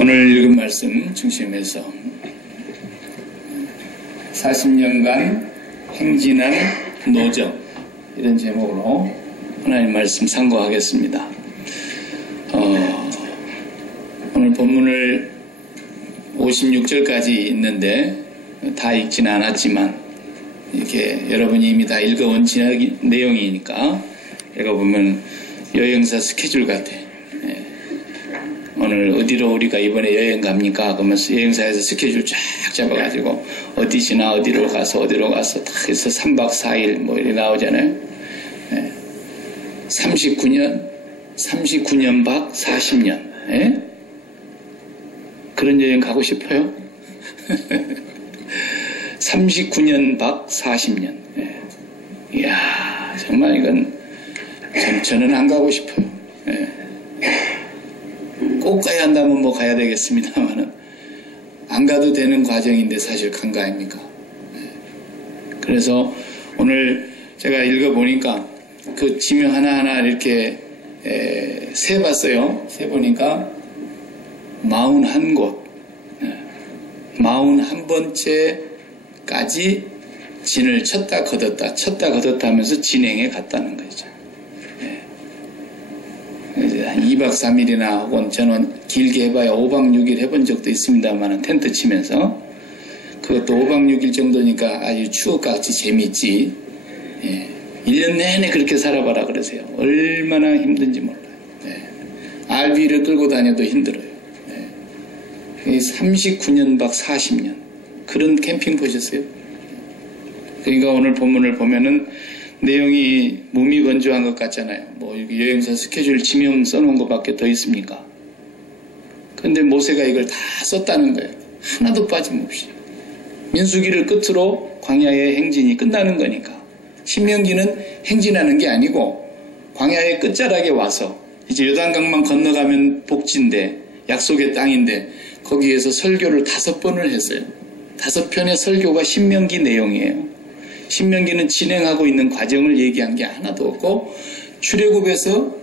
오늘 읽은 말씀 중심에서 40년간 행진한 노정, 이런 제목으로 하나님 말씀 상고하겠습니다. 오늘 본문을 56절까지 있는데 다 읽지는 않았지만 이렇게 여러분이 이미 다 읽어온 내용이니까 읽어보면 여행사 스케줄 같아. 오늘 어디로 우리가 이번에 여행 갑니까? 그러면서 여행사에서 스케줄 쫙 잡아가지고 어디 지나 어디로 가서 딱 해서 3박 4일 뭐 이렇게 나오잖아요. 39년 박 40년. 그런 여행 가고 싶어요? 39년 박 40년. 이야, 정말 이건 저는 안 가고 싶어요. 꼭 가야 한다면 뭐 가야 되겠습니다만은 안 가도 되는 과정인데 사실 간 거 아닙니까? 그래서 오늘 제가 읽어보니까 그 지명 하나하나 이렇게 세봤어요. 세보니까 41곳, 41번째까지 진을 쳤다 걷었다 하면서 진행해 갔다는 거죠. 한 2박 3일이나 혹은 저는 길게 해봐야 5박 6일 해본 적도 있습니다만 텐트 치면서 그것도 5박 6일 정도니까 아주 추억같이 재밌지. 1년 내내 그렇게 살아봐라 그러세요. 얼마나 힘든지 몰라요. RV를 끌고 다녀도 힘들어요. 39년 박 40년 그런 캠핑 보셨어요? 그러니까 오늘 본문을 보면은 내용이 무미건조한 것 같잖아요. 뭐 여행사 스케줄 지명 써놓은 것밖에 더 있습니까? 그런데 모세가 이걸 다 썼다는 거예요. 하나도 빠짐없이. 민수기를 끝으로 광야의 행진이 끝나는 거니까. 신명기는 행진하는 게 아니고 광야의 끝자락에 와서 이제 요단강만 건너가면 복지인데 약속의 땅인데 거기에서 설교를 5번을 했어요. 5편의 설교가 신명기 내용이에요. 신명기는 진행하고 있는 과정을 얘기한 게 하나도 없고 출애굽에서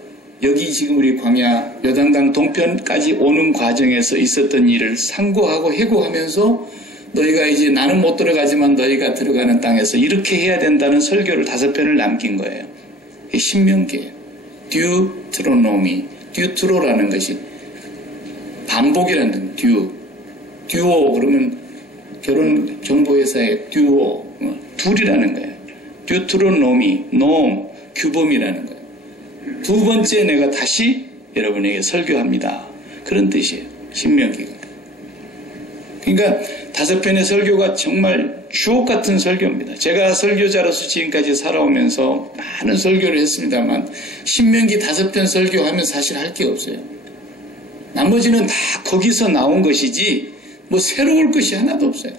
여기 지금 우리 광야 요단강 동편까지 오는 과정에서 있었던 일을 상고하고 해고하면서 너희가 이제 나는 못 들어가지만 너희가 들어가는 땅에서 이렇게 해야 된다는 설교를 5편을 남긴 거예요. 이게 신명기예요. 듀트로라는 것이 반복이라는 듀오 그러면 결혼 정보회사의 둘이라는 거예요. 듀트로노미, 규범이라는 거예요. 두 번째 내가 다시 여러분에게 설교합니다. 그런 뜻이에요. 신명기가. 그러니까 5편의 설교가 정말 주옥 같은 설교입니다. 제가 설교자로서 지금까지 살아오면서 많은 설교를 했습니다만 신명기 5편 설교하면 사실 할 게 없어요. 나머지는 다 거기서 나온 것이지 뭐 새로울 것이 하나도 없어요.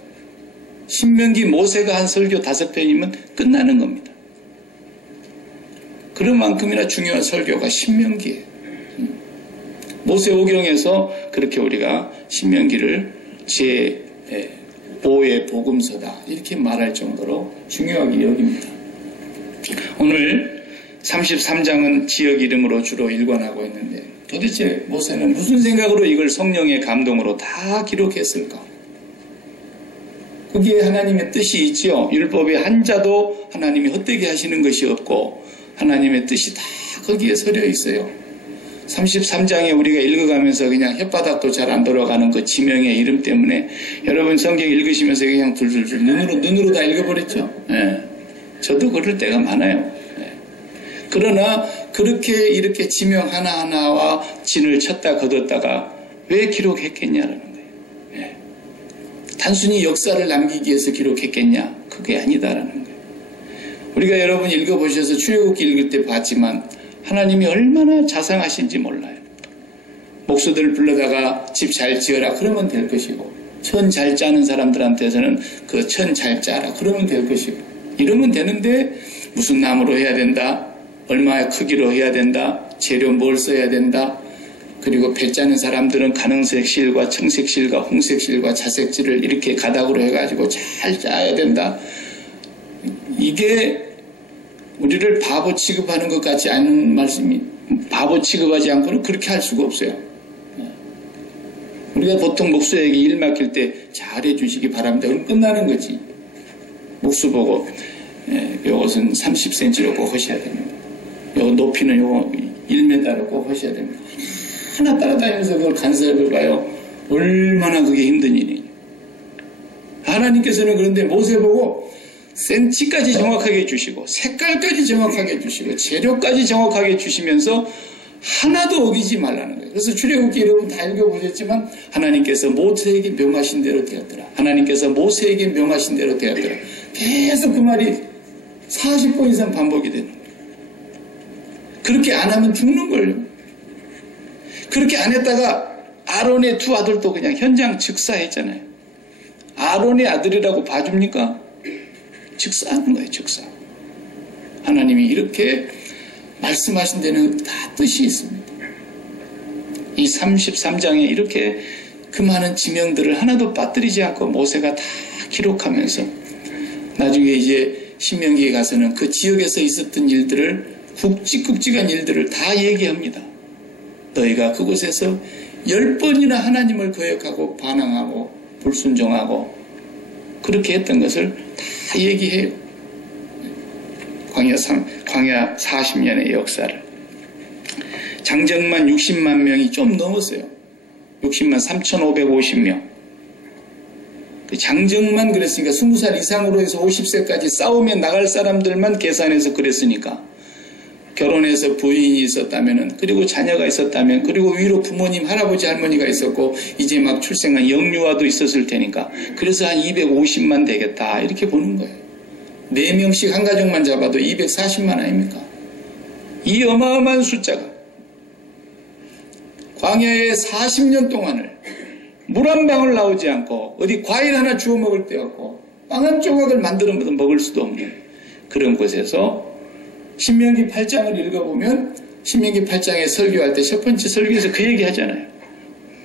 신명기 모세가 한 설교 5편이면 끝나는 겁니다. 그런 만큼이나 중요한 설교가 신명기예요. 모세오경에서 그렇게 우리가 신명기를 제5의 복음서다 이렇게 말할 정도로 중요하게 여깁니다. 오늘 33장은 지역 이름으로 주로 일관하고 있는데 도대체 모세는 무슨 생각으로 이걸 성령의 감동으로 다 기록했을까? 거기에 하나님의 뜻이 있지요. 율법의 한자도 하나님이 헛되게 하시는 것이 없고 하나님의 뜻이 다 거기에 서려 있어요. 33장에 우리가 읽어가면서 그냥 혓바닥도 잘 안 돌아가는 그 지명의 이름 때문에 여러분 성경 읽으시면서 그냥 둘둘둘 눈으로 다 읽어버렸죠. 저도 그럴 때가 많아요. 그러나 그렇게 이렇게 지명 하나하나와 진을 쳤다 거뒀다가 왜 기록했겠냐라는 거예요. 단순히 역사를 남기기 위해서 기록했겠냐? 그게 아니다라는 거예요. 우리가 여러분 읽어보셔서 출애굽기 읽을 때 봤지만 하나님이 얼마나 자상하신지 몰라요. 목수들 불러다가 집 잘 지어라 그러면 될 것이고 천 잘 짜는 사람들한테서는 그 천 잘 짜라 그러면 될 것이고 이러면 되는데 무슨 나무로 해야 된다? 얼마의 크기로 해야 된다? 재료 뭘 써야 된다? 그리고 배 짜는 사람들은 가능색 실과 청색 실과 홍색 실과 자색질을 이렇게 가닥으로 해가지고 잘 짜야 된다. 이게 우리를 바보 취급하는 것 같지 않은 말씀이 바보 취급하지 않고는 그렇게 할 수가 없어요. 우리가 보통 목수에게 일 맡길 때 잘해 주시기 바랍니다. 그럼 끝나는 거지. 목수 보고 이것은 30cm로 꼭 하셔야 됩니다. 요 높이는 요 1m로 꼭 하셔야 됩니다. 하나 따라다니면서 그걸 간섭을 봐요. 얼마나 그게 힘든 일이에요. 하나님께서는 그런데 모세 보고 센치까지 정확하게 주시고 색깔까지 정확하게 주시고 재료까지 정확하게 주시면서 하나도 어기지 말라는 거예요. 그래서 출애굽기 여러분 다 읽어보셨지만 하나님께서 모세에게 명하신 대로 되었더라. 하나님께서 모세에게 명하신 대로 되었더라. 계속 그 말이 40번 이상 반복이 되는 거예요. 그렇게 안 하면 죽는 걸요. 그렇게 안 했다가 아론의 두 아들도 그냥 현장 즉사했잖아요. 아론의 아들이라고 봐줍니까? 즉사하는 거예요. 즉사. 하나님이 이렇게 말씀하신 데는 다 뜻이 있습니다. 이 33장에 이렇게 그 많은 지명들을 하나도 빠뜨리지 않고 모세가 다 기록하면서 나중에 이제 신명기에 가서는 그 지역에서 있었던 일들을 굵직굵직한 일들을 다 얘기합니다. 너희가 그곳에서 10번이나 하나님을 거역하고 반항하고 불순종하고 그렇게 했던 것을 다 얘기해요. 광야 40년의 역사를. 장정만 60만 명이 좀 넘었어요. 60만 3,550명. 그 장정만 그랬으니까 20살 이상으로 해서 50세까지 싸우며 나갈 사람들만 계산해서 그랬으니까 결혼해서 부인이 있었다면 그리고 자녀가 있었다면 그리고 위로 부모님 할아버지 할머니가 있었고 이제 막 출생한 영유아도 있었을 테니까 그래서 한 250만 되겠다 이렇게 보는 거예요. 4명씩 한 가족만 잡아도 240만 아닙니까? 이 어마어마한 숫자가 광야의 40년 동안을 물 한 방울 나오지 않고 어디 과일 하나 주워 먹을 데 없고 빵 한 조각을 만들어 먹을 수도 없는 그런 곳에서 신명기 8장을 읽어보면 신명기 8장에 설교할 때 첫 번째 설교에서 그 얘기 하잖아요.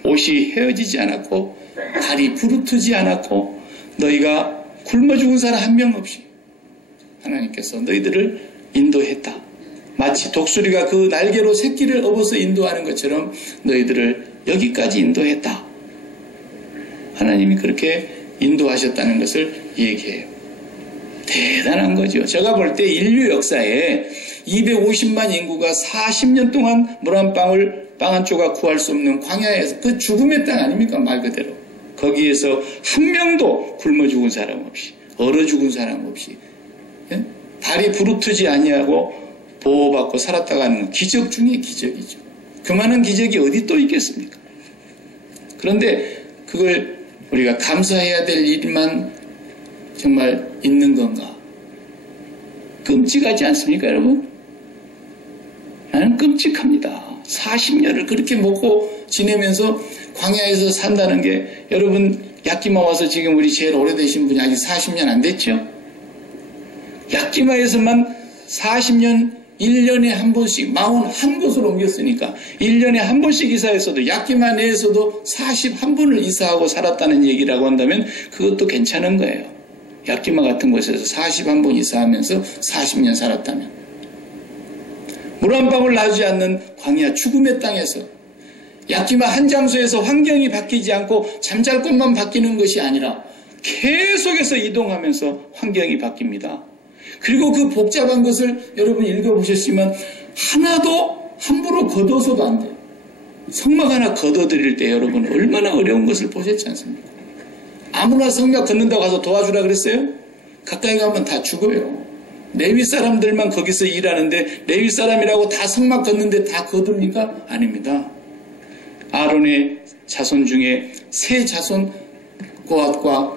옷이 헤어지지 않았고 발이 부르트지 않았고 너희가 굶어 죽은 사람 한 명 없이 하나님께서 너희들을 인도했다. 마치 독수리가 그 날개로 새끼를 업어서 인도하는 것처럼 너희들을 여기까지 인도했다. 하나님이 그렇게 인도하셨다는 것을 얘기해요. 대단한 거죠. 제가 볼 때 인류 역사에 250만 인구가 40년 동안 물 한 방울, 빵 한 조각 구할 수 없는 광야에서 그 죽음의 땅 아닙니까? 말 그대로. 거기에서 한 명도 굶어 죽은 사람 없이, 얼어 죽은 사람 없이, 예? 발이 부르트지 아니하고 보호받고 살았다가는 기적 중에 기적이죠. 그만한 기적이 어디 또 있겠습니까? 그런데 그걸 우리가 감사해야 될 일만 정말 있는 건가? 끔찍하지 않습니까, 여러분? 나는 끔찍합니다. 40년을 그렇게 먹고 지내면서 광야에서 산다는 게 여러분 야끼마 와서 지금 우리 제일 오래되신 분이 아직 40년 안 됐죠? 야끼마에서만 40년 1년에 한 번씩 41곳으로 옮겼으니까 1년에 한 번씩 이사했어도 야끼마 내에서도 41번을 이사하고 살았다는 얘기라고 한다면 그것도 괜찮은 거예요. 야끼마 같은 곳에서 41번 이사하면서 40년 살았다면 물 한 방울 나오지 않는 광야 죽음의 땅에서 야끼마 한 장소에서 환경이 바뀌지 않고 잠잘 곳만 바뀌는 것이 아니라 계속해서 이동하면서 환경이 바뀝니다. 그리고 그 복잡한 것을 여러분 읽어보셨지만 하나도 함부로 걷어서도 안 돼요. 성막 하나 걷어드릴 때 여러분 얼마나 어려운 것을 보셨지 않습니까? 아무나 성막 걷는다고 가서 도와주라 그랬어요? 가까이 가면 다 죽어요. 레위 사람들만 거기서 일하는데 레위 사람이라고 다 성막 걷는데 다 거둡니까? 아닙니다. 아론의 자손 중에 세 자손 고앗과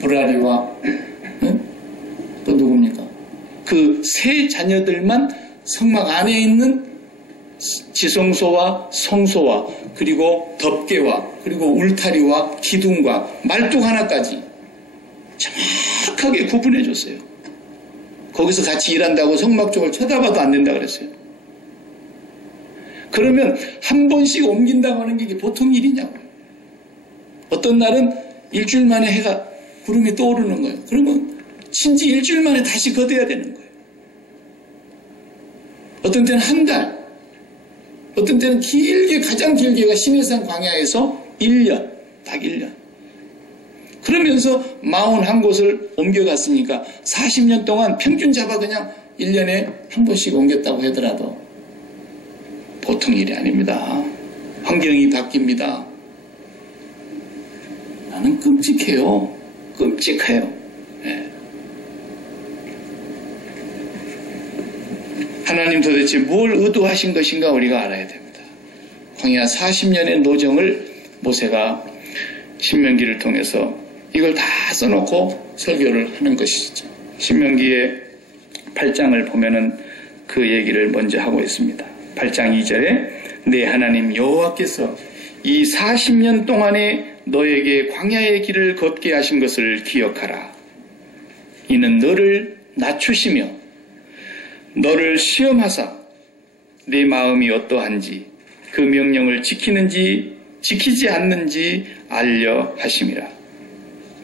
브라리와 또 누굽니까? 그 세 자녀들만 성막 안에 있는 지성소와 성소와 그리고 덮개와 그리고 울타리와 기둥과 말뚝 하나까지 정확하게 구분해 줬어요. 거기서 같이 일한다고 성막 쪽을 쳐다봐도 안 된다 그랬어요. 그러면 한 번씩 옮긴다고 하는 게 이게 보통 일이냐고요. 어떤 날은 일주일 만에 해가 구름이 떠오르는 거예요. 그러면 신지 일주일 만에 다시 걷어야 되는 거예요. 어떤 때는 한 달, 어떤 때는 길게 가장 길게가 시내산 광야에서 1년, 딱 1년. 그러면서 41곳을 옮겨갔으니까 40년 동안 평균 잡아 그냥 1년에 한 번씩 옮겼다고 하더라도 보통 일이 아닙니다. 환경이 바뀝니다. 나는 끔찍해요. 끔찍해요. 네. 하나님 도대체 뭘 의도하신 것인가 우리가 알아야 됩니다. 광야 40년의 노정을 모세가 신명기를 통해서 이걸 다 써놓고 설교를 하는 것이죠. 신명기의 8장을 보면은 그 얘기를 먼저 하고 있습니다. 8장 2절에 내 하나님 여호와께서 이 40년 동안에 너에게 광야의 길을 걷게 하신 것을 기억하라. 이는 너를 낮추시며 너를 시험하사 네 마음이 어떠한지 그 명령을 지키는지 지키지 않는지 알려 하심이라.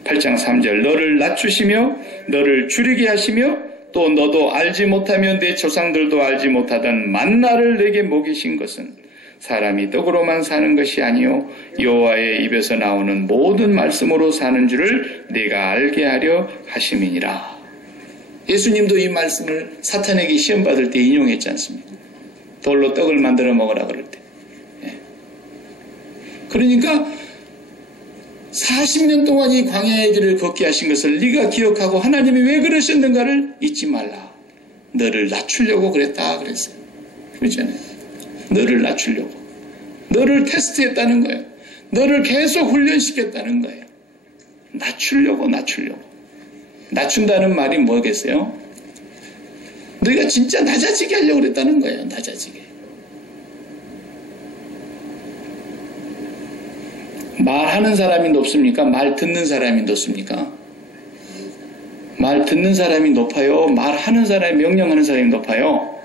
8장 3절 너를 낮추시며 너를 줄이게 하시며 또 너도 알지 못하며 내 조상들도 알지 못하던 만나를 내게 먹이신 것은 사람이 떡으로만 사는 것이 아니요 여호와의 입에서 나오는 모든 말씀으로 사는 줄을 내가 알게 하려 하심이니라. 예수님도 이 말씀을 사탄에게 시험받을 때 인용했지 않습니까? 돌로 떡을 만들어 먹으라 그럴 때. 그러니까 40년 동안 이 광야의 길을 걷게 하신 것을 네가 기억하고 하나님이 왜 그러셨는가를 잊지 말라. 너를 낮추려고 그랬다 그랬어요. 그렇잖아요. 너를 낮추려고. 너를 테스트했다는 거예요. 너를 계속 훈련시켰다는 거예요. 낮추려고. 낮춘다는 말이 뭐겠어요? 너희가 진짜 낮아지게 하려고 그랬다는 거예요. 낮아지게. 말하는 사람이 높습니까? 말 듣는 사람이 높습니까? 말 듣는 사람이 높아요? 말하는 사람이 명령하는 사람이 높아요?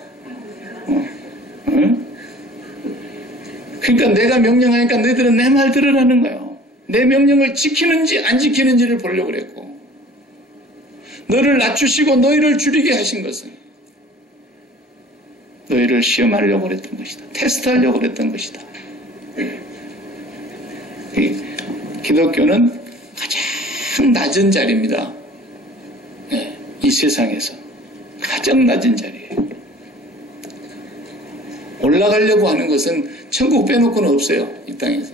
응? 그러니까 내가 명령하니까 너희들은 내 말 들으라는 거예요. 내 명령을 지키는지 안 지키는지를 보려고 그랬고 너를 낮추시고 너희를 줄이게 하신 것은 너희를 시험하려고 그랬던 것이다. 테스트하려고 그랬던 것이다. 기독교는 가장 낮은 자리입니다. 이 세상에서 가장 낮은 자리예요. 올라가려고 하는 것은 천국 빼놓고는 없어요. 이 땅에서.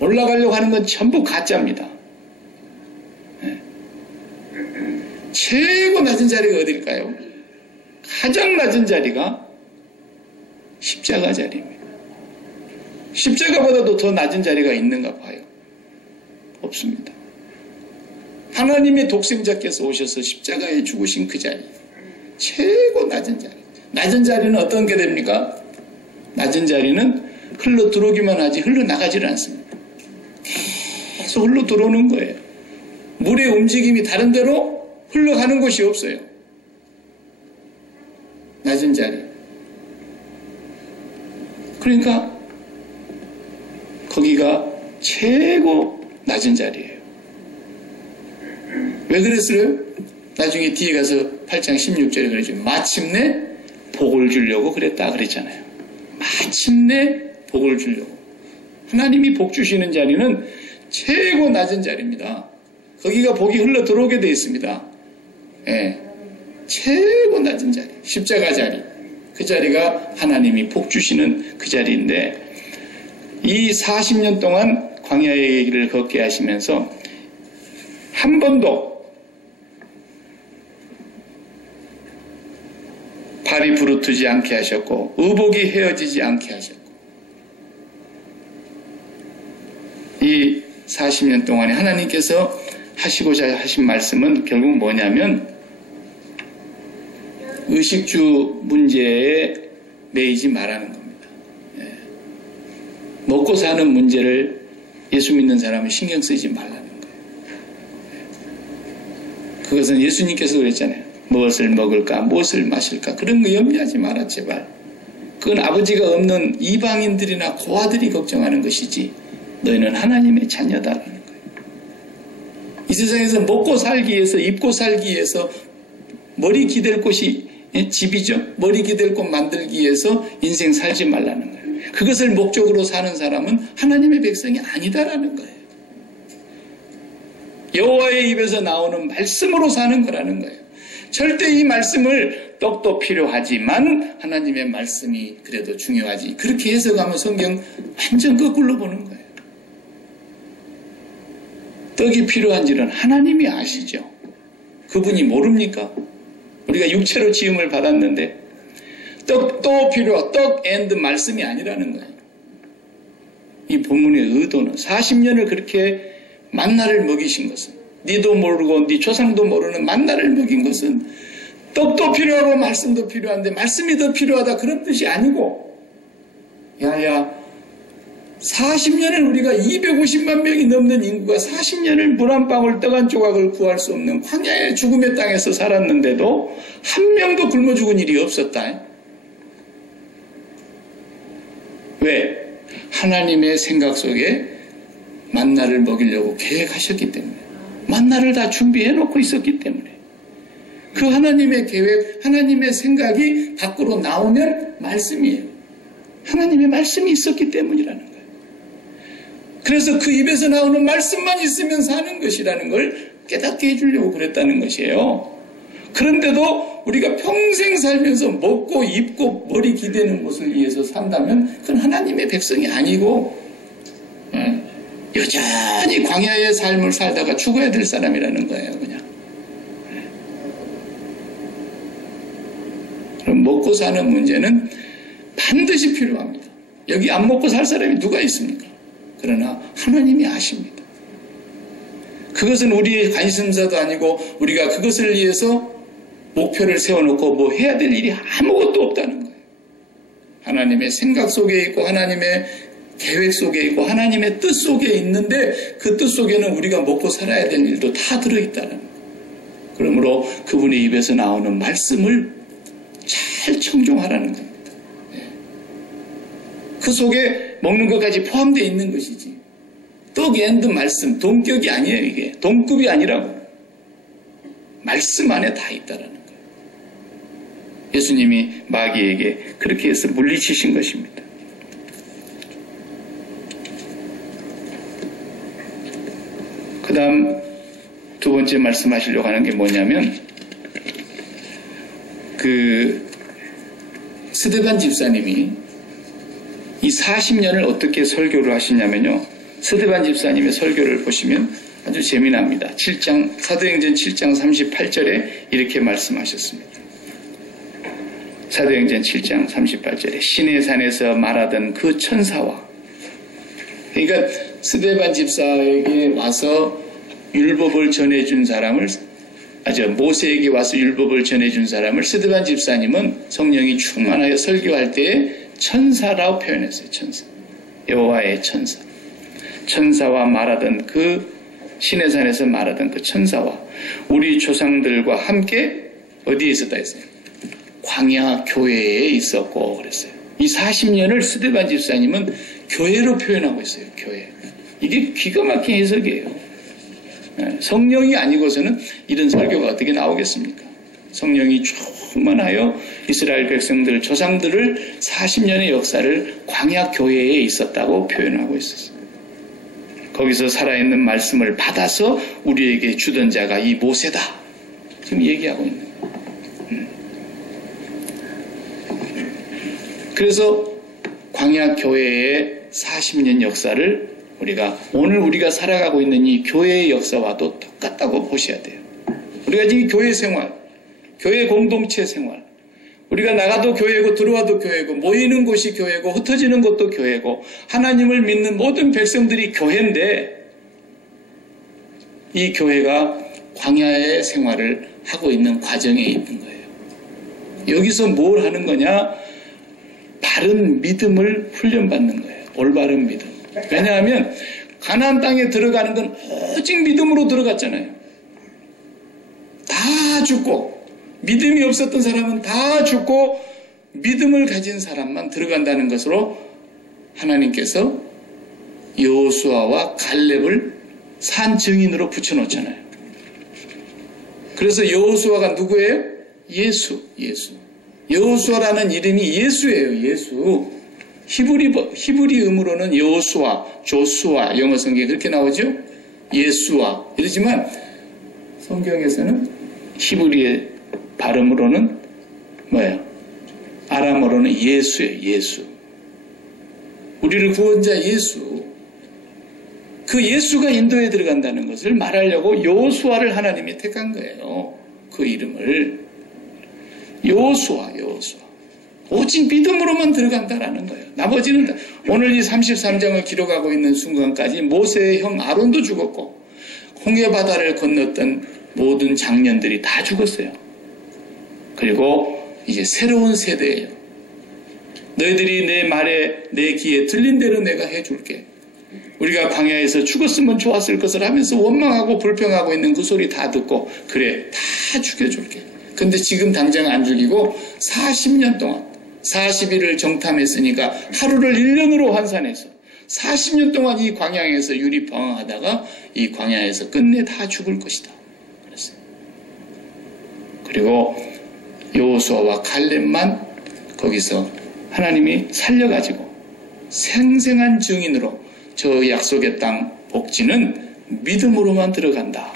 올라가려고 하는 건 전부 가짜입니다. 최고 낮은 자리가 어딜까요? 가장 낮은 자리가 십자가 자리입니다. 십자가보다도 더 낮은 자리가 있는가 봐요. 없습니다. 하나님의 독생자께서 오셔서 십자가에 죽으신 그 자리. 최고 낮은 자리. 낮은 자리는 어떤 게 됩니까? 낮은 자리는 흘러 들어오기만 하지 흘러 나가지를 않습니다. 계속 흘러 들어오는 거예요. 물의 움직임이 다른 데로 흘러가는 곳이 없어요. 낮은 자리. 그러니까 거기가 최고 낮은 자리예요. 왜 그랬어요? 나중에 뒤에 가서 8장 16절에 그러죠. 마침내 복을 주려고 그랬다 그랬잖아요. 마침내 복을 주려고. 하나님이 복 주시는 자리는 최고 낮은 자리입니다. 거기가 복이 흘러 들어오게 되어 있습니다. 예, 최고 낮은 자리, 십자가 자리. 그 자리가 하나님이 복 주시는 그 자리인데 이 40년 동안 광야의 길을 걷게 하시면서 한 번도 발이 부르트지 않게 하셨고 의복이 헤어지지 않게 하셨고 이 40년 동안에 하나님께서 하시고자 하신 말씀은 결국 뭐냐면 의식주 문제에 매이지 말라는 겁니다. 먹고 사는 문제를 예수 믿는 사람은 신경 쓰지 말라는 거예요. 그것은 예수님께서 그랬잖아요. 무엇을 먹을까, 무엇을 마실까 그런 거 염려하지 마라 제발. 그건 아버지가 없는 이방인들이나 고아들이 걱정하는 것이지 너희는 하나님의 자녀다라는 거예요. 이 세상에서 먹고 살기 위해서 입고 살기 위해서 머리 기댈 곳이 집이죠. 머리 기댈 곳 만들기 위해서 인생 살지 말라는 거예요. 그것을 목적으로 사는 사람은 하나님의 백성이 아니다라는 거예요. 여호와의 입에서 나오는 말씀으로 사는 거라는 거예요. 절대 이 말씀을 떡도 필요하지만 하나님의 말씀이 그래도 중요하지. 그렇게 해석하면 성경 완전 거꾸로 보는 거예요. 떡이 필요한지는 하나님이 아시죠. 그분이 모릅니까? 우리가 육체로 지음을 받았는데 떡도 필요하고 떡 앤드 말씀이 아니라는 거예요. 이 본문의 의도는 40년을 그렇게 만나를 먹이신 것은 니도 모르고 니 조상도 모르는 만나를 먹인 것은 떡도 필요하고 말씀도 필요한데 말씀이 더 필요하다 그런 뜻이 아니고 야야 40년을 우리가 250만 명이 넘는 인구가 40년을 물 한 방울 떡 한 조각을 구할 수 없는 광야의 죽음의 땅에서 살았는데도 한 명도 굶어 죽은 일이 없었다. 왜? 하나님의 생각 속에 만나를 먹이려고 계획하셨기 때문에 만나를 다 준비해 놓고 있었기 때문에 그 하나님의 계획, 하나님의 생각이 밖으로 나오면 말씀이에요. 하나님의 말씀이 있었기 때문이라는 거예요. 그래서 그 입에서 나오는 말씀만 있으면 사는 것이라는 걸 깨닫게 해주려고 그랬다는 것이에요. 그런데도 우리가 평생 살면서 먹고 입고 머리 기대는 것을 위해서 산다면 그건 하나님의 백성이 아니고 여전히 광야의 삶을 살다가 죽어야 될 사람이라는 거예요. 그냥. 그럼 먹고 사는 문제는 반드시 필요합니다. 여기 안 먹고 살 사람이 누가 있습니까? 그러나 하나님이 아십니다. 그것은 우리의 관심사도 아니고 우리가 그것을 위해서 목표를 세워놓고 뭐 해야 될 일이 아무것도 없다는 거예요. 하나님의 생각 속에 있고 하나님의 계획 속에 있고 하나님의 뜻 속에 있는데 그 뜻 속에는 우리가 먹고 살아야 될 일도 다 들어있다는 거예요. 그러므로 그분의 입에서 나오는 말씀을 잘 청종하라는 겁니다. 그 속에 먹는 것까지 포함되어 있는 것이지. 떡 앤드 말씀, 동격이 아니에요. 이게 동급이 아니라고. 말씀 안에 다 있다라는 거예요. 예수님이 마귀에게 그렇게 해서 물리치신 것입니다. 그 다음 두 번째 말씀하시려고 하는 게 뭐냐면 그 스데반 집사님이 이 40년을 어떻게 설교를 하시냐면요. 스데반 집사님의 설교를 보시면 아주 재미납니다. 사도행전 7장 38절에 이렇게 말씀하셨습니다. 사도행전 7장 38절에 시내산에서 말하던 그 천사와 그러니까 스데반 집사에게 와서 율법을 전해준 사람을 모세에게 와서 율법을 전해준 사람을 스데반 집사님은 성령이 충만하여 설교할 때에 천사라고 표현했어요. 천사. 여호와의 천사. 천사와 말하던 그 시내산에서 말하던 그 천사와 우리 조상들과 함께 어디에 있었다 했어요? 광야 교회에 있었고 그랬어요. 이 40년을 스데반 집사님은 교회로 표현하고 있어요. 교회. 이게 기가 막힌 해석이에요. 성령이 아니고서는 이런 설교가 어떻게 나오겠습니까? 성령이 충만하여 이스라엘 백성들, 조상들을 40년의 역사를 광야 교회에 있었다고 표현하고 있었어요. 거기서 살아있는 말씀을 받아서 우리에게 주던 자가 이 모세다. 지금 얘기하고 있는 거예요. 그래서 광야 교회의 40년 역사를 오늘 우리가 살아가고 있는 이 교회의 역사와도 똑같다고 보셔야 돼요. 우리가 지금 교회 생활, 교회 공동체 생활, 우리가 나가도 교회고 들어와도 교회고 모이는 곳이 교회고 흩어지는 것도 교회고 하나님을 믿는 모든 백성들이 교회인데 이 교회가 광야의 생활을 하고 있는 과정에 있는 거예요. 여기서 뭘 하는 거냐? 바른 믿음을 훈련받는 거예요. 올바른 믿음. 왜냐하면 가나안 땅에 들어가는 건 오직 믿음으로 들어갔잖아요. 다 죽고 믿음이 없었던 사람은 다 죽고 믿음을 가진 사람만 들어간다는 것으로 하나님께서 여호수아와 갈렙을 산 증인으로 붙여놓잖아요. 그래서 여호수아가 누구예요? 예수. 여호수아라는 이름이 예수예요. 예수. 히브리음으로는 여호수아, 조수아, 영어 성경에 그렇게 나오죠? 예수아. 이러지만 성경에서는 히브리의 발음으로는 뭐예요? 아람어로는 예수예요. 예수. 우리를 구원자 예수. 그 예수가 인도에 들어간다는 것을 말하려고 여호수아를 하나님이 택한 거예요. 그 이름을. 여호수아. 오직 믿음으로만 들어간다라는 거예요. 나머지는 다, 오늘 이 33장을 기록하고 있는 순간까지 모세의 형 아론도 죽었고 홍해 바다를 건넜던 모든 장년들이 다 죽었어요. 그리고 이제 새로운 세대예요. 너희들이 내 말에 내 귀에 들린 대로 내가 해줄게. 우리가 광야에서 죽었으면 좋았을 것을 하면서 원망하고 불평하고 있는 그 소리 다 듣고 그래 다 죽여줄게. 근데 지금 당장 안 죽이고 40년 동안 40일을 정탐했으니까 하루를 1년으로 환산해서 40년 동안 이 광야에서 유리방황하다가 이 광야에서 끝내 다 죽을 것이다. 그랬어요. 그리고 여호수아와 갈렙만 거기서 하나님이 살려가지고 생생한 증인으로 저 약속의 땅 복지는 믿음으로만 들어간다.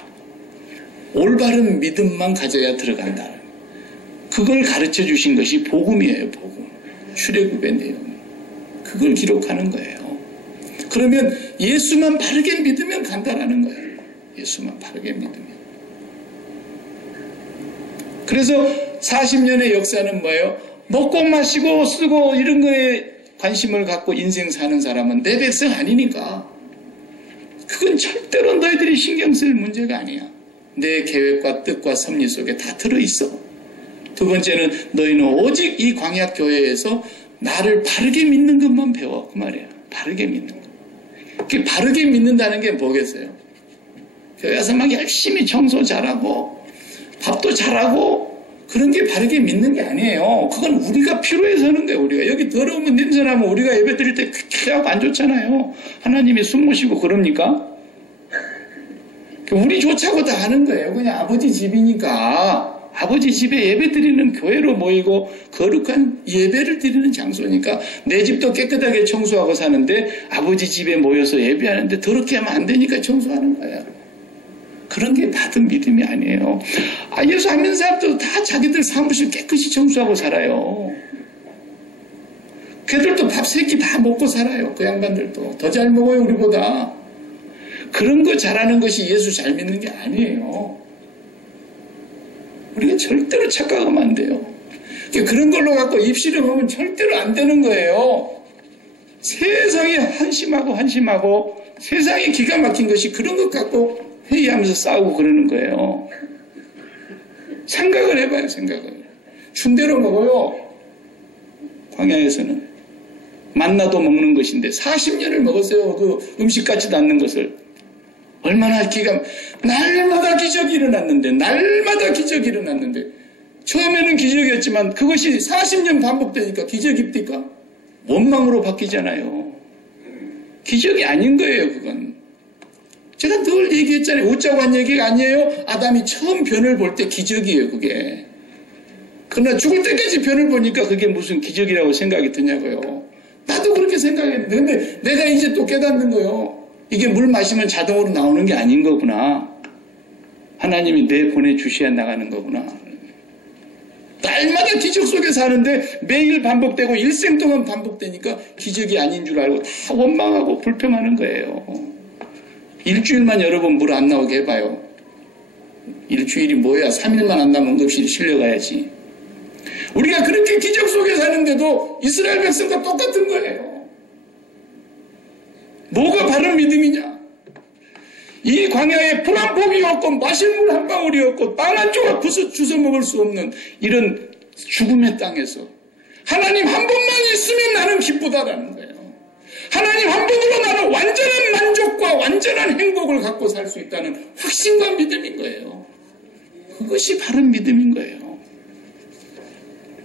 올바른 믿음만 가져야 들어간다. 그걸 가르쳐 주신 것이 복음이에요. 복음. 출애굽의 내용. 그걸 기록하는 거예요. 그러면 예수만 바르게 믿으면 간다라는 거예요. 예수만 바르게 믿으면. 그래서 40년의 역사는 뭐예요? 먹고 마시고 쓰고 이런 거에 관심을 갖고 인생 사는 사람은 내 백성 아니니까. 그건 절대로 너희들이 신경 쓸 문제가 아니야. 내 계획과 뜻과 섭리 속에 다 들어있어. 두 번째는 너희는 오직 이 광야교회에서 나를 바르게 믿는 것만 배워. 그 말이야. 바르게 믿는 것. 그 바르게 믿는다는 게 뭐겠어요? 교회 와서 막 열심히 청소 잘하고 밥도 잘하고 그런 게 바르게 믿는 게 아니에요. 그건 우리가 필요해서 하는 거예요. 우리가 여기 더러우면 냄새나면 우리가 예배 드릴 때 쾌하고 안 좋잖아요. 하나님이 숨 모시고 그럽니까? 우리 좋자고 다 하는 거예요. 그냥 아버지 집이니까. 아버지 집에 예배 드리는 교회로 모이고 거룩한 예배를 드리는 장소니까 내 집도 깨끗하게 청소하고 사는데 아버지 집에 모여서 예배하는데 더럽게 하면 안 되니까 청소하는 거예요. 그런 게 다들 믿음이 아니에요. 예수 안 믿는 사람들도 다 자기들 사무실 깨끗이 청소하고 살아요. 걔들도 밥 3끼 다 먹고 살아요. 그 양반들도. 더 잘 먹어요, 우리보다. 그런 거 잘하는 것이 예수 잘 믿는 게 아니에요. 우리가 절대로 착각하면 안 돼요. 그런 걸로 갖고 입씨름하면 절대로 안 되는 거예요. 세상이 한심하고 세상이 기가 막힌 것이 그런 것 갖고 회의하면서 싸우고 그러는 거예요. 생각을 해봐요. 생각을. 춘대로 먹어요. 광야에서는. 만나도 먹는 것인데 40년을 먹었어요. 그 음식 같지도 않는 것을. 얼마나 날마다 기적이 일어났는데 처음에는 기적이었지만 그것이 40년 반복되니까 기적입니까? 원망으로 바뀌잖아요. 기적이 아닌 거예요. 그건. 제가 늘 얘기했잖아요. 웃자고 한 얘기가 아니에요. 아담이 처음 변을 볼 때 기적이에요. 그게. 그러나 죽을 때까지 변을 보니까 그게 무슨 기적이라고 생각이 드냐고요. 나도 그렇게 생각했는데 근데 내가 이제 또 깨닫는 거예요. 이게 물 마시면 자동으로 나오는 게 아닌 거구나. 하나님이 내 보내주셔야 나가는 거구나. 날마다 기적 속에 사는데 매일 반복되고 일생 동안 반복되니까 기적이 아닌 줄 알고 다 원망하고 불평하는 거예요. 일주일만 여러 번 물 안 나오게 해봐요. 일주일이 뭐야? 3일만 안 나면 응급실에 실려가야지. 우리가 그렇게 기적 속에 사는데도 이스라엘 백성과 똑같은 거예요. 뭐가 바른 믿음이냐? 이 광야에 불 한 폭이 없고 마실 물 한 방울이 없고 빵 한 조각 주워 먹을 수 없는 이런 죽음의 땅에서 하나님 한 분만 있으면 나는 기쁘다라는 거예요. 하나님 한 분으로 나는 완전한 만족과 완전한 행복을 갖고 살 수 있다는 확신과 믿음인 거예요. 그것이 바른 믿음인 거예요.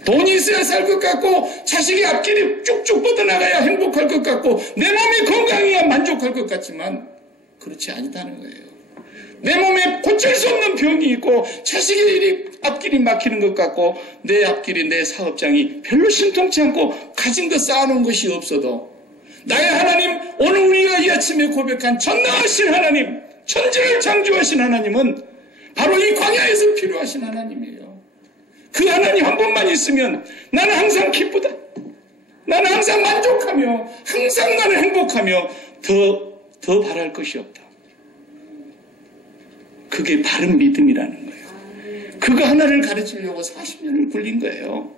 돈이 있어야 살 것 같고 자식의 앞길이 쭉쭉 뻗어나가야 행복할 것 같고 내 몸이 건강해야 만족할 것 같지만 그렇지 않다는 거예요. 내 몸에 고칠 수 없는 병이 있고 자식의 일이 앞길이 막히는 것 같고 내 앞길이 내 사업장이 별로 신통치 않고 가진 거 쌓아놓은 것이 없어도 나의 하나님, 오늘 우리가 이 아침에 고백한 전능하신 하나님, 천지를 창조하신 하나님은 바로 이 광야에서 필요하신 하나님이에요. 그 하나님 한 분만 있으면 나는 항상 기쁘다. 나는 항상 만족하며 항상 나는 행복하며 더 바랄 것이 없다. 그게 바른 믿음이라는 거예요. 그거 하나를 가르치려고 40년을 굴린 거예요.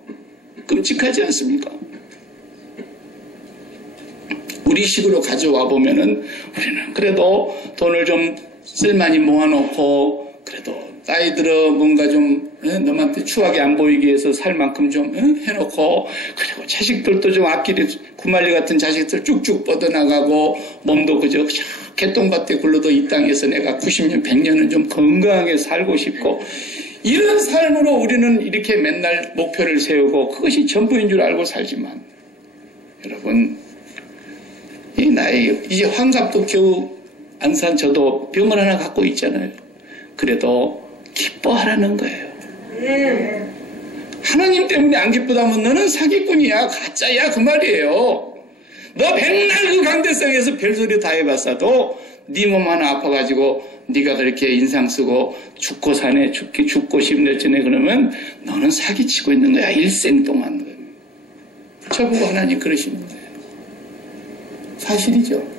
끔찍하지 않습니까? 우리 식으로 가져와 보면은 우리는 그래도 돈을 좀 쓸만히 모아놓고 그래도 나이 들어 뭔가 좀 너한테 추하게 안 보이기 위해서 살 만큼 좀 해놓고 그리고 자식들도 좀 앞길에 구말리 같은 자식들 쭉쭉 뻗어나가고 몸도 그저 개똥밭에 굴러도 이 땅에서 내가 90년 100년은 좀 건강하게 살고 싶고 이런 삶으로 우리는 이렇게 맨날 목표를 세우고 그것이 전부인 줄 알고 살지만 여러분 이 나이 이제 환갑도 겨우 안 산 저도 병을 하나 갖고 있잖아요. 그래도 기뻐하라는 거예요. 하나님 때문에 안 기쁘다면 너는 사기꾼이야 가짜야 그 말이에요. 너 백날 그 강대상에서 별소리 다 해봤어도 네 몸 하나 아파가지고 네가 그렇게 인상 쓰고 죽고 사네 죽고 싶네 전에 그러면 너는 사기치고 있는 거야 일생 동안. 저보고 하나님 그러시는 거예요. 사실이죠.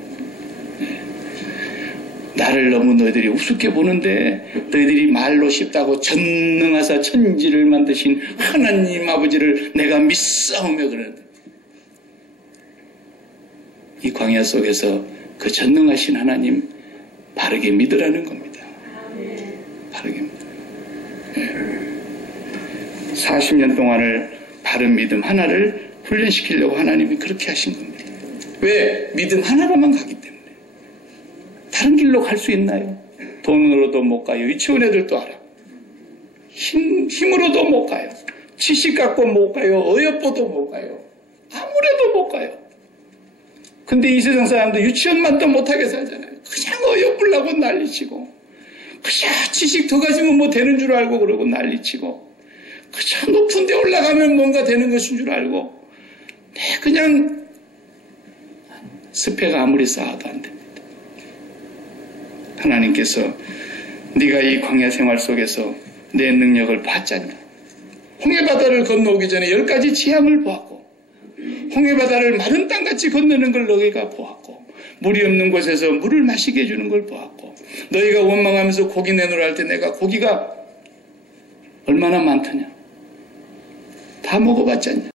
나를 너무 너희들이 우습게 보는데 너희들이 말로 쉽다고 전능하사 천지를 만드신 하나님 아버지를 내가 믿사오며 그러는데 이 광야 속에서 그 전능하신 하나님 바르게 믿으라는 겁니다. 바르게 믿으라. 40년 동안을 바른 믿음 하나를 훈련시키려고 하나님이 그렇게 하신 겁니다. 왜? 믿음 하나로만 가기 때문에. 다른 길로 갈 수 있나요? 돈으로도 못 가요. 유치원 애들도 알아. 힘으로도 못 가요. 지식 갖고 못 가요. 어여뻐도 못 가요. 아무래도 못 가요. 근데 이 세상 사람들 유치원만 또 못하게 살잖아요. 그냥 어여쁘려고 난리치고 그냥 지식 더 가지면 뭐 되는 줄 알고 그러고 난리치고 그냥 높은 데 올라가면 뭔가 되는 것인 줄 알고 그냥 스펙 아무리 쌓아도 안 됩니다. 하나님께서 네가 이 광야 생활 속에서 내 능력을 봤잖냐. 홍해바다를 건너오기 전에 10가지 지향을 보았고 홍해바다를 마른 땅같이 건너는 걸 너희가 보았고 물이 없는 곳에서 물을 마시게 해주는 걸 보았고 너희가 원망하면서 고기 내놓으라 할 때 내가 고기가 얼마나 많더냐. 다 먹어봤잖냐.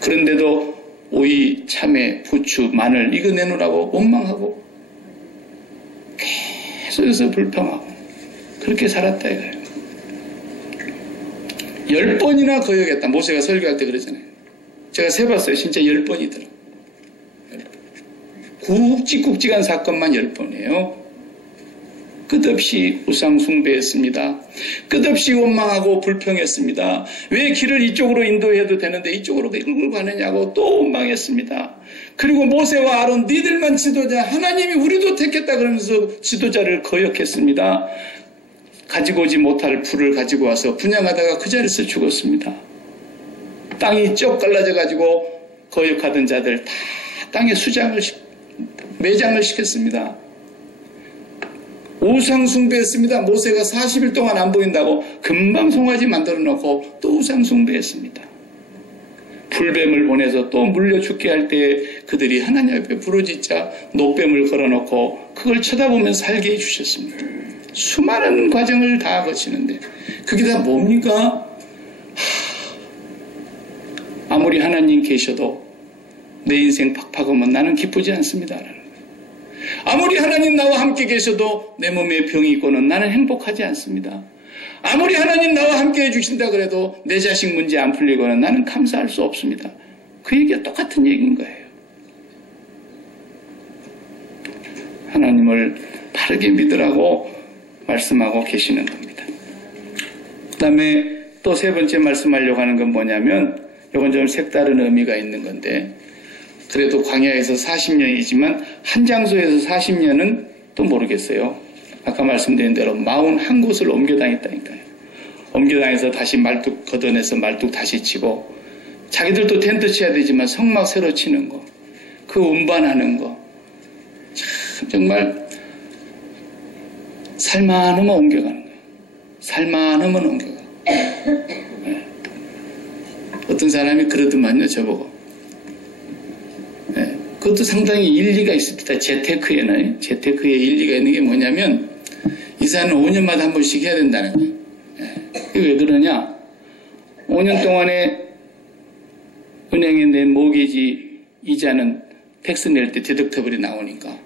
그런데도 오이, 참외, 부추, 마늘 이거 내놓으라고 원망하고 계속해서 불평하고 그렇게 살았다 이거예요. 10번이나 거역했다. 모세가 설교할 때 그러잖아요. 제가 세봤어요. 진짜 10번이더라고요. 굵직굵직한 사건만 10번이에요. 끝없이 우상 숭배했습니다. 끝없이 원망하고 불평했습니다. 왜 길을 이쪽으로 인도해도 되는데 이쪽으로 끌고 가느냐고 또 원망했습니다. 그리고 모세와 아론 니들만 지도자 하나님이 우리도 택했다 그러면서 지도자를 거역했습니다. 가지고 오지 못할 풀을 가지고 와서 분양하다가 그 자리에서 죽었습니다. 땅이 쩍 갈라져 가지고 거역하던 자들 다 땅에 매장을 시켰습니다. 우상 숭배했습니다. 모세가 40일 동안 안 보인다고 금방 송아지 만들어 놓고 또 우상 숭배했습니다. 불뱀을 보내서 또 물려 죽게 할 때 그들이 하나님 앞에 부르짖자 노뱀을 걸어놓고 그걸 쳐다보면 살게 해주셨습니다. 수많은 과정을 다 거치는데 그게 다 뭡니까? 아무리 하나님 계셔도 내 인생 팍팍하면 나는 기쁘지 않습니다. 아무리 하나님 나와 함께 계셔도 내 몸에 병이 있고는 나는 행복하지 않습니다. 아무리 하나님 나와 함께 해주신다 그래도 내 자식 문제 안 풀리고는 나는 감사할 수 없습니다. 그 얘기가 똑같은 얘기인 거예요. 하나님을 바르게 믿으라고 말씀하고 계시는 겁니다. 그 다음에 또 세 번째 말씀하려고 하는 건 뭐냐면 이건 좀 색다른 의미가 있는 건데 그래도 광야에서 40년이지만 한 장소에서 40년은 또 모르겠어요. 아까 말씀드린 대로 41곳을 옮겨다녔다니까요. 옮겨다녀서 다시 말뚝 걷어내서 말뚝 다시 치고, 자기들도 텐트 쳐야 되지만 성막 새로 치는 거, 그 운반하는 거, 참 정말 살만하면 옮겨가는 거예요. 살만하면 옮겨가. 네. 어떤 사람이 그러더만요, 저보고. 네. 그것도 상당히 일리가 있습니다. 재테크에 일리가 있는 게 뭐냐면, 이사는 5년마다 한 번씩 해야 된다는 거예요. 네. 이게 왜 그러냐? 5년 동안에 은행에 낸 모기지 이자는 텍스 낼 때 디덕터블이 나오니까.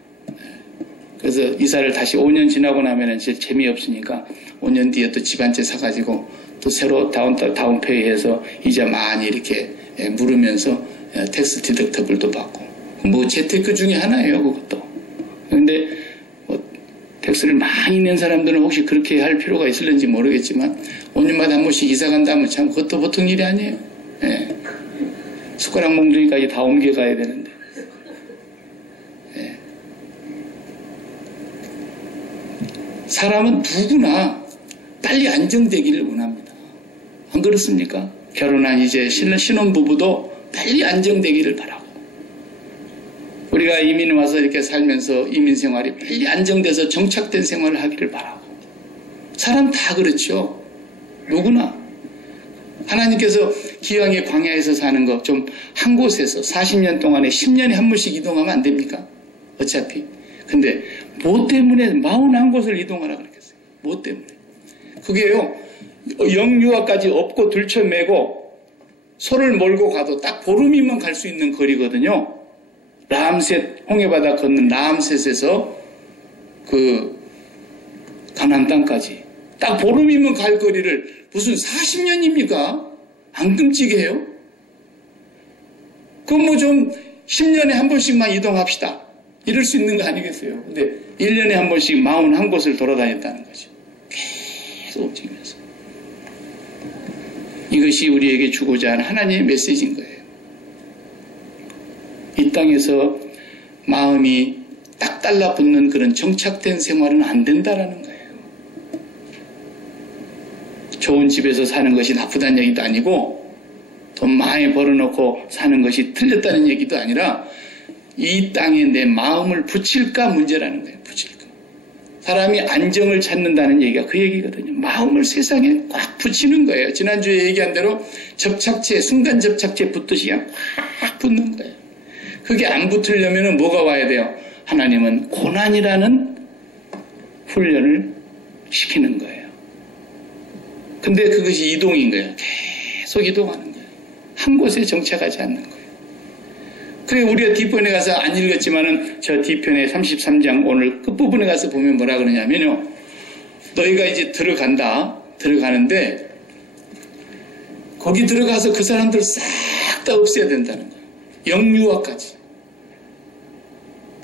그래서 이사를 다시 5년 지나고 나면은 이제 재미없으니까 5년 뒤에 또 집 한 채 사가지고 또 새로 다운페이 해서 이자 많이 이렇게 물으면서 텍스 디덕터블도 받고. 뭐 재테크 중에 하나예요, 그것도. 그런데 텍스를 많이 낸 사람들은 혹시 그렇게 할 필요가 있을는지 모르겠지만 5년마다 한 번씩 이사 간다면 참 그것도 보통 일이 아니에요. 예. 숟가락 몽둥이까지 다 옮겨가야 되는데. 예. 사람은 누구나 빨리 안정되기를 원합니다. 안 그렇습니까? 결혼한 이제 신혼부부도 빨리 안정되기를 바라고. 우리가 이민 와서 이렇게 살면서 이민 생활이 빨리 안정돼서 정착된 생활을 하기를 바라고. 사람 다 그렇죠. 누구나. 하나님께서 기왕에 광야에서 사는 거 좀 한 곳에서 40년 동안에 10년에 한 번씩 이동하면 안 됩니까? 어차피. 근데 뭐 때문에 41곳을 이동하라 그랬겠어요? 뭐 때문에? 그게요, 영유아까지 업고 들쳐매고 소를 몰고 가도 딱 보름이면 갈 수 있는 거리거든요. 라암셋, 홍해바다 건넌 라암셋에서 그 가나안 땅까지 딱 보름이면 갈 거리를 무슨 40년입니까? 안 끔찍해요? 그럼 뭐 좀 10년에 한 번씩만 이동합시다. 이럴 수 있는 거 아니겠어요? 근데 1년에 한 번씩 41곳을 돌아다녔다는 거죠. 계속 움직이면서. 이것이 우리에게 주고자 하는 하나님의 메시지인 거예요. 이 땅에서 마음이 딱 달라붙는 그런 정착된 생활은 안 된다라는 거예요. 좋은 집에서 사는 것이 나쁘다는 얘기도 아니고 돈 많이 벌어놓고 사는 것이 틀렸다는 얘기도 아니라 이 땅에 내 마음을 붙일까 문제라는 거예요. 붙일까. 사람이 안정을 찾는다는 얘기가 그 얘기거든요. 마음을 세상에 꽉 붙이는 거예요. 지난주에 얘기한 대로 접착제, 순간 접착제 붙듯이 그냥 꽉 붙는 거예요. 그게 안 붙으려면 뭐가 와야 돼요? 하나님은 고난이라는 훈련을 시키는 거예요. 근데 그것이 이동인 거예요. 계속 이동하는 거예요. 한 곳에 정착하지 않는 거예요. 그래 우리가 뒷편에 가서 안 읽었지만은 저 뒷편에 33장 오늘 끝부분에 가서 보면 뭐라 그러냐면요. 너희가 이제 들어가는데 거기 들어가서 그 사람들 싹 다 없애야 된다는 거예요. 영유아까지.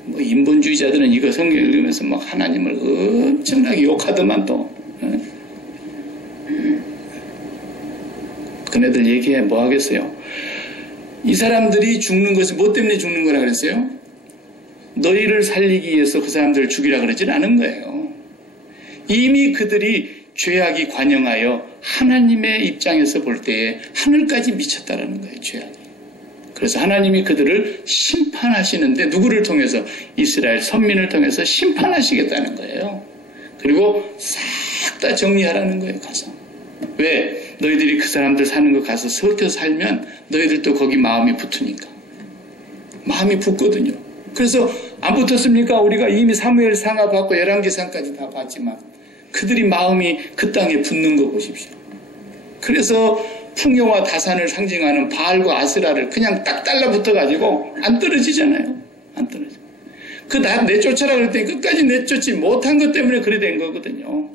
뭐 인본주의자들은 이거 성경 읽으면서 막 하나님을 엄청나게 욕하더만 또. 그네들 얘기해 뭐 하겠어요? 이 사람들이 죽는 것이 뭐 때문에 죽는 거라 그랬어요? 너희를 살리기 위해서 그 사람들을 죽이라 그러진 않은 거예요. 이미 그들이 죄악이 관영하여 하나님의 입장에서 볼 때에 하늘까지 미쳤다라는 거예요. 죄악이. 그래서 하나님이 그들을 심판하시는데 누구를 통해서? 이스라엘 선민을 통해서 심판하시겠다는 거예요. 그리고 싹 다 정리하라는 거예요. 가서. 왜? 너희들이 그 사람들 사는 거 가서 섞여 살면 너희들도 거기 마음이 붙으니까. 마음이 붙거든요. 그래서 안 붙었습니까? 우리가 이미 사무엘 상하 받고 열왕기상까지 다 봤지만 그들이 마음이 그 땅에 붙는 거 보십시오. 그래서 풍요와 다산을 상징하는 바알과 아스라를 그냥 딱 달라붙어가지고 안 떨어지잖아요. 안 떨어져. 나 내쫓아라 그랬더니 끝까지 내쫓지 못한 것 때문에 그래 된 거거든요.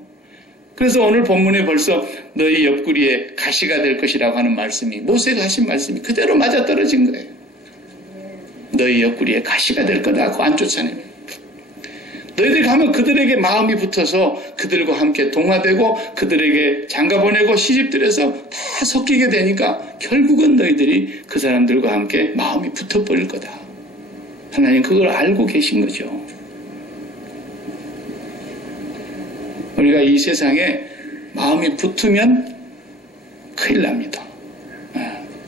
그래서 오늘 본문에 벌써 너희 옆구리에 가시가 될 것이라고 하는 말씀이 모세가 하신 말씀이 그대로 맞아떨어진 거예요. 너희 옆구리에 가시가 될 거라고 안 쫓아내요. 너희들이 가면 그들에게 마음이 붙어서 그들과 함께 동화되고 그들에게 장가보내고 시집들여서 다 섞이게 되니까 결국은 너희들이 그 사람들과 함께 마음이 붙어버릴 거다. 하나님 그걸 알고 계신 거죠. 우리가 이 세상에 마음이 붙으면 큰일 납니다.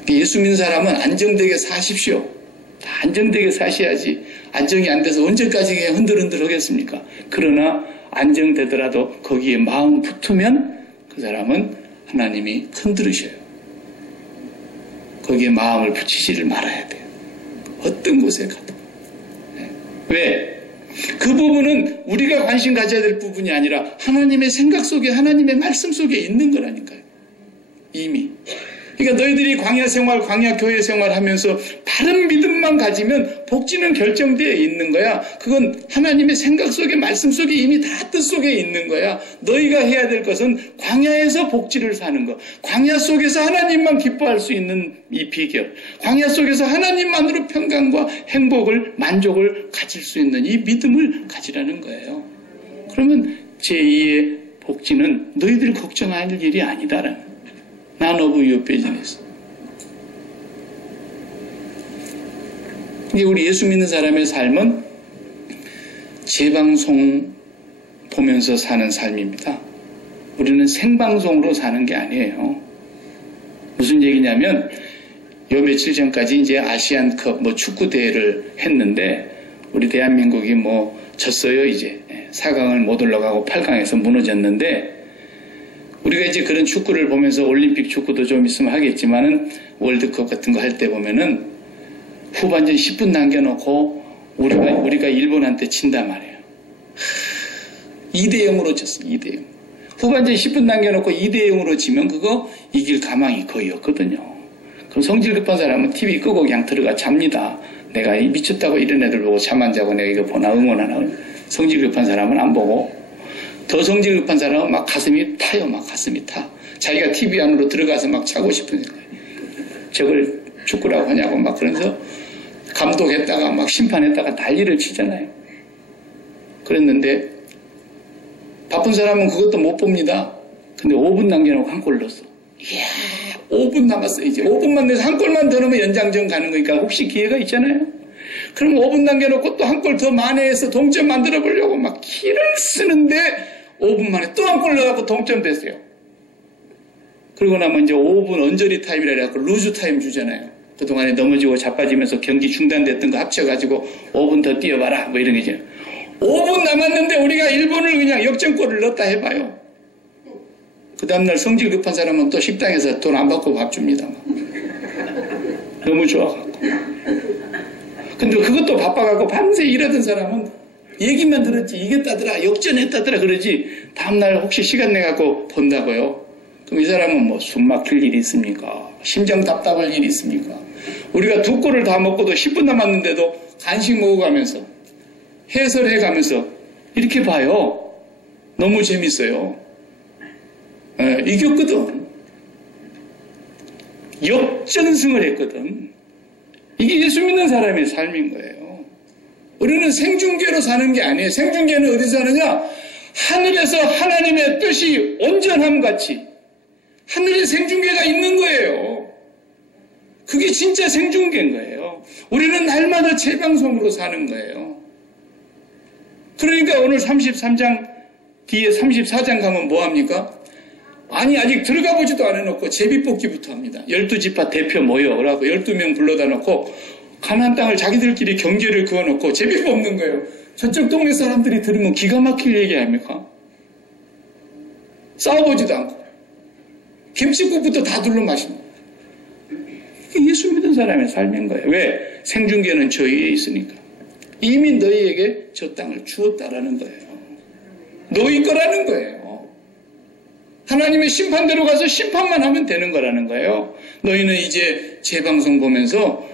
예수 믿는 사람은 안정되게 사십시오. 다 안정되게 사셔야지. 안정이 안 돼서 언제까지 그냥 흔들흔들 하겠습니까? 그러나 안정되더라도 거기에 마음 붙으면 그 사람은 하나님이 흔들으셔요. 거기에 마음을 붙이지를 말아야 돼요. 어떤 곳에 가도. 왜? 그 부분은 우리가 관심 가져야 될 부분이 아니라 하나님의 생각 속에, 하나님의 말씀 속에 있는 거라니까요. 이미. 그러니까 너희들이 광야 생활, 광야 교회 생활 하면서 바른 믿음만 가지면 복지는 결정되어 있는 거야. 그건 하나님의 생각 속에, 말씀 속에 이미 다 뜻 속에 있는 거야. 너희가 해야 될 것은 광야에서 복지를 사는 거. 광야 속에서 하나님만 기뻐할 수 있는 이 비결. 광야 속에서 하나님만으로 평강과 행복을, 만족을 가질 수 있는 이 믿음을 가지라는 거예요. 그러면 제2의 복지는 너희들 걱정할 일이 아니다라는 거예요. None of your business. 이게 우리 예수 믿는 사람의 삶은 재방송 보면서 사는 삶입니다. 우리는 생방송으로 사는 게 아니에요. 무슨 얘기냐면 요 며칠 전까지 이제 아시안컵 축구 대회를 했는데 우리 대한민국이 졌어요. 이제 4강을 못 올라가고 8강에서 무너졌는데 우리가 이제 그런 축구를 보면서 올림픽 축구도 좀 있으면 하겠지만은 월드컵 같은 거 할 때 보면은 후반전 10분 남겨놓고 우리가 일본한테 진단 말이에요. 2대0으로 졌어. 2대0. 후반전 10분 남겨놓고 2대0으로 지면 그거 이길 가망이 거의 없거든요. 그럼 성질 급한 사람은 TV 끄고 그냥 들어가 잡니다. 내가 미쳤다고 이런 애들 보고 잠 안 자고 내가 이거 보나 응원하나. 성질 급한 사람은 안 보고 더 성질 급한 사람은 막 가슴이 타요. 막 가슴이 타. 자기가 TV 안으로 들어가서 막 차고 싶은 생각. 저걸 축구라고 하냐고 막 그러면서 감독했다가 막 심판했다가 난리를 치잖아요. 그랬는데 바쁜 사람은 그것도 못 봅니다. 근데 5분 남겨놓고 한 골 넣었어. 이야, 5분 남았어. 이제 5분만 내서 한 골만 더 넣으면 연장전 가는 거니까 혹시 기회가 있잖아요. 그럼 5분 남겨놓고 또 한 골 더 만회해서 동점 만들어 보려고 막 기를 쓰는데 5분 만에 또 한 골 넣어갖고 동점 됐어요. 그러고 나면 이제 5분 언저리 타임이라 해갖고 루즈 타임 주잖아요. 그동안에 넘어지고 자빠지면서 경기 중단됐던 거 합쳐가지고 5분 더 뛰어봐라. 뭐 이런 게 있잖아요. 5분 남았는데 우리가 일본을 그냥 역전골을 넣었다 해봐요. 그 다음날 성질 급한 사람은 또 식당에서 돈 안 받고 밥 줍니다. 너무 좋아갖고. 근데 그것도 바빠갖고 밤새 일하던 사람은 얘기만 들었지 이겼다더라 역전했다더라 그러지 다음날 혹시 시간 내갖고 본다고요? 그럼 이 사람은 숨 막힐 일이 있습니까? 심장 답답할 일이 있습니까? 우리가 2골을 다 먹고도 10분 남았는데도 간식 먹어가면서 해설해가면서 이렇게 봐요. 너무 재밌어요. 이겼거든. 역전승을 했거든. 이게 예수 믿는 사람의 삶인 거예요. 우리는 생중계로 사는 게 아니에요. 생중계는 어디서 하느냐? 하늘에서 하나님의 뜻이 온전함 같이 하늘에 생중계가 있는 거예요. 그게 진짜 생중계인 거예요. 우리는 날마다 재방송으로 사는 거예요. 그러니까 오늘 33장 뒤에 34장 가면 뭐합니까? 아니 아직 들어가 보지도 않아놓고 제비뽑기부터 합니다. 12지파 대표 모여 그러고 12명 불러다 놓고 가나안 땅을 자기들끼리 경제를 그어놓고 제비 뽑는 거예요. 저쪽 동네 사람들이 들으면 기가 막힐 얘기 아닙니까? 싸워보지도 않고 김치국부터 다 둘러 마십니다. 예수 믿은 사람의 삶인 거예요. 왜? 생중계는 저 위에 있으니까. 이미 너희에게 저 땅을 주었다라는 거예요. 너희 거라는 거예요. 하나님의 심판대로 가서 심판만 하면 되는 거라는 거예요. 너희는 이제 재방송 보면서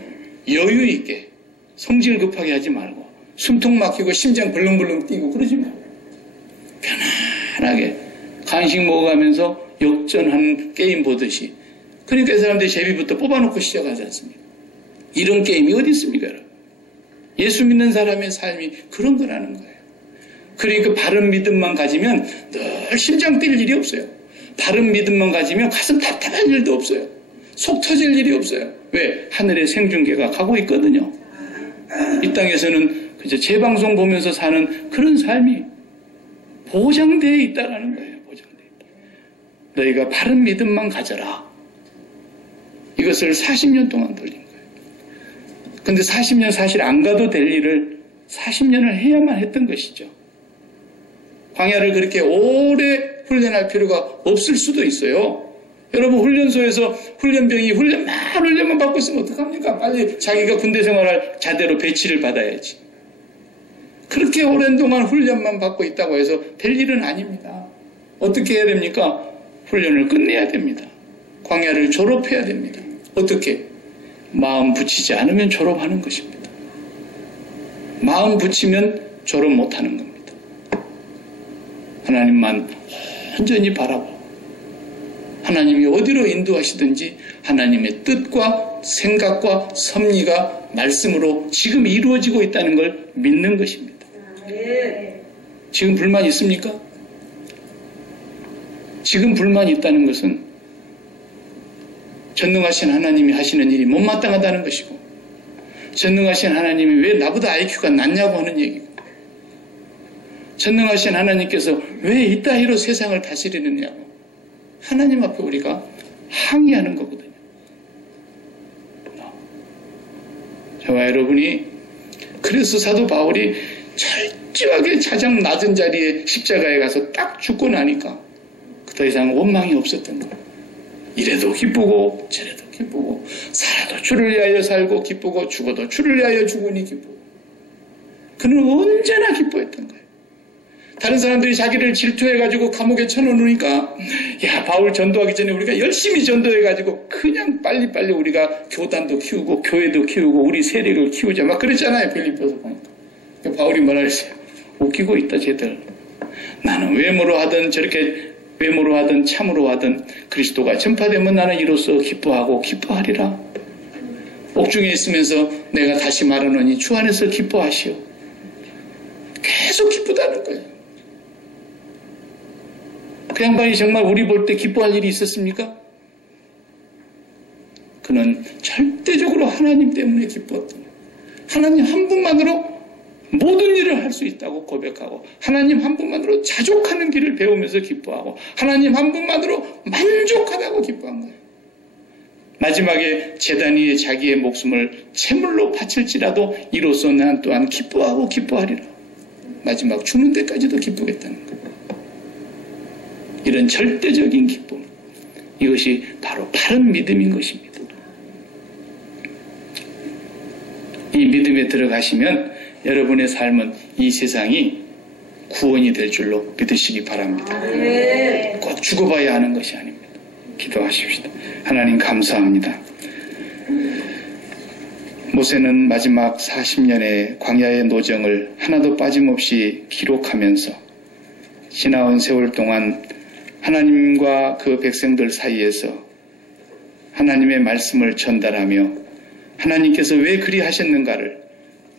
여유 있게 성질 급하게 하지 말고 숨통 막히고 심장 벌렁벌렁 뛰고 그러지 말고 편안하게 간식 먹어가면서 역전하는 게임 보듯이. 그러니까 이 사람들이 제비부터 뽑아놓고 시작하지 않습니까? 이런 게임이 어디 있습니까? 여러분? 예수 믿는 사람의 삶이 그런 거라는 거예요. 그러니까 바른 믿음만 가지면 늘 심장 뛸 일이 없어요. 바른 믿음만 가지면 가슴 답답할 일도 없어요. 속 터질 일이 없어요. 왜? 하늘의 생중계가 가고 있거든요. 이 땅에서는 그저 재방송 보면서 사는 그런 삶이 보장되어 있다라는 거예요. 보장되어 있다. 너희가 바른 믿음만 가져라. 이것을 40년 동안 돌린 거예요. 근데 40년 사실 안 가도 될 일을 40년을 해야만 했던 것이죠. 광야를 그렇게 오래 훈련할 필요가 없을 수도 있어요. 여러분 훈련소에서 훈련병이 훈련만 받고 있으면 어떡합니까? 빨리 자기가 군대 생활할 자대로 배치를 받아야지. 그렇게 오랜 동안 훈련만 받고 있다고 해서 될 일은 아닙니다. 어떻게 해야 됩니까? 훈련을 끝내야 됩니다. 광야를 졸업해야 됩니다. 어떻게? 마음 붙이지 않으면 졸업하는 것입니다. 마음 붙이면 졸업 못하는 겁니다. 하나님만 온전히 바라보고 하나님이 어디로 인도하시든지 하나님의 뜻과 생각과 섭리가 말씀으로 지금 이루어지고 있다는 걸 믿는 것입니다. 지금 불만 있습니까? 지금 불만이 있다는 것은 전능하신 하나님이 하시는 일이 못마땅하다는 것이고 전능하신 하나님이 왜 나보다 IQ가 낮냐고 하는 얘기고 전능하신 하나님께서 왜 이따위로 세상을 다스리느냐고 하나님 앞에 우리가 항의하는 거거든요. 저와 여러분이 그래서 사도 바울이 철저하게 가장 낮은 자리에 십자가에 가서 딱 죽고 나니까 더 이상 원망이 없었던 거예요. 이래도 기쁘고 저래도 기쁘고 살아도 주를 위하여 살고 기쁘고 죽어도 주를 위하여 죽으니 기쁘고 그는 언제나 기뻐했던 거예요. 다른 사람들이 자기를 질투해가지고 감옥에 쳐놓으니까 야 바울 전도하기 전에 우리가 열심히 전도해가지고 그냥 빨리빨리 우리가 교단도 키우고 교회도 키우고 우리 세력을 키우자 막 그랬잖아요. 빌립보서 보니까 바울이 뭐라 했어요? 웃기고 있다 쟤들. 나는 외모로 하든 저렇게 외모로 하든 참으로 하든 그리스도가 전파되면 나는 이로써 기뻐하고 기뻐하리라. 옥중에 있으면서 내가 다시 말하노니 주 안에서 기뻐하시오. 계속 기쁘다는 거예요. 그 양반이 정말 우리 볼 때 기뻐할 일이 있었습니까? 그는 절대적으로 하나님 때문에 기뻤던 거예요. 하나님 한 분만으로 모든 일을 할 수 있다고 고백하고 하나님 한 분만으로 자족하는 길을 배우면서 기뻐하고 하나님 한 분만으로 만족하다고 기뻐한 거예요. 마지막에 제단 위에 자기의 목숨을 제물로 바칠지라도 이로써 난 또한 기뻐하고 기뻐하리라. 마지막 죽는 데까지도 기쁘겠다는 거예요. 이런 절대적인 기쁨, 이것이 바로 바른 믿음인 것입니다. 이 믿음에 들어가시면 여러분의 삶은 이 세상이 구원이 될 줄로 믿으시기 바랍니다. 꼭 죽어봐야 하는 것이 아닙니다. 기도하십시다. 하나님 감사합니다. 모세는 마지막 40년의 광야의 노정을 하나도 빠짐없이 기록하면서 지나온 세월 동안 하나님과 그 백성들 사이에서 하나님의 말씀을 전달하며 하나님께서 왜 그리 하셨는가를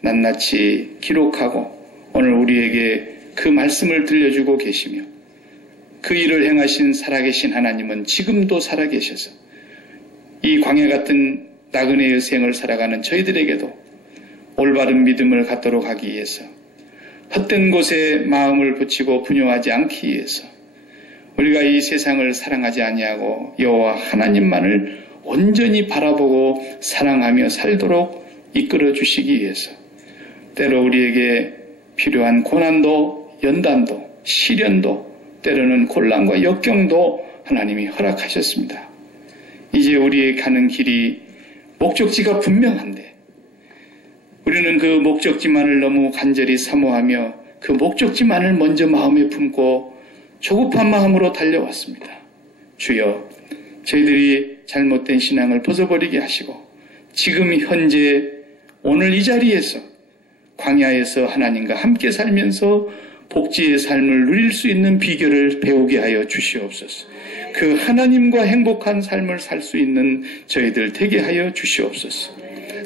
낱낱이 기록하고 오늘 우리에게 그 말씀을 들려주고 계시며 그 일을 행하신 살아계신 하나님은 지금도 살아계셔서 이 광야 같은 나그네의 생을 살아가는 저희들에게도 올바른 믿음을 갖도록 하기 위해서 헛된 곳에 마음을 붙이고 분요하지 않기 위해서 우리가 이 세상을 사랑하지 아니하고 여호와 하나님만을 온전히 바라보고 사랑하며 살도록 이끌어 주시기 위해서 때로 우리에게 필요한 고난도 연단도 시련도 때로는 곤란과 역경도 하나님이 허락하셨습니다. 이제 우리의 가는 길이 목적지가 분명한데 우리는 그 목적지만을 너무 간절히 사모하며 그 목적지만을 먼저 마음에 품고 조급한 마음으로 달려왔습니다. 주여, 저희들이 잘못된 신앙을 벗어버리게 하시고 지금 현재 오늘 이 자리에서 광야에서 하나님과 함께 살면서 복지의 삶을 누릴 수 있는 비결을 배우게 하여 주시옵소서. 그 하나님과 행복한 삶을 살 수 있는 저희들 되게 하여 주시옵소서.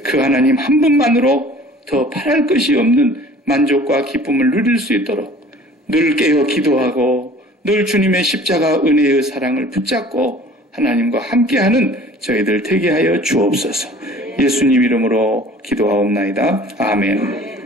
그 하나님 한 분만으로 더 바랄 것이 없는 만족과 기쁨을 누릴 수 있도록 늘 깨어 기도하고 늘 주님의 십자가 은혜의 사랑을 붙잡고 하나님과 함께하는 저희들 되게 하여 주옵소서. 예수님 이름으로 기도하옵나이다. 아멘.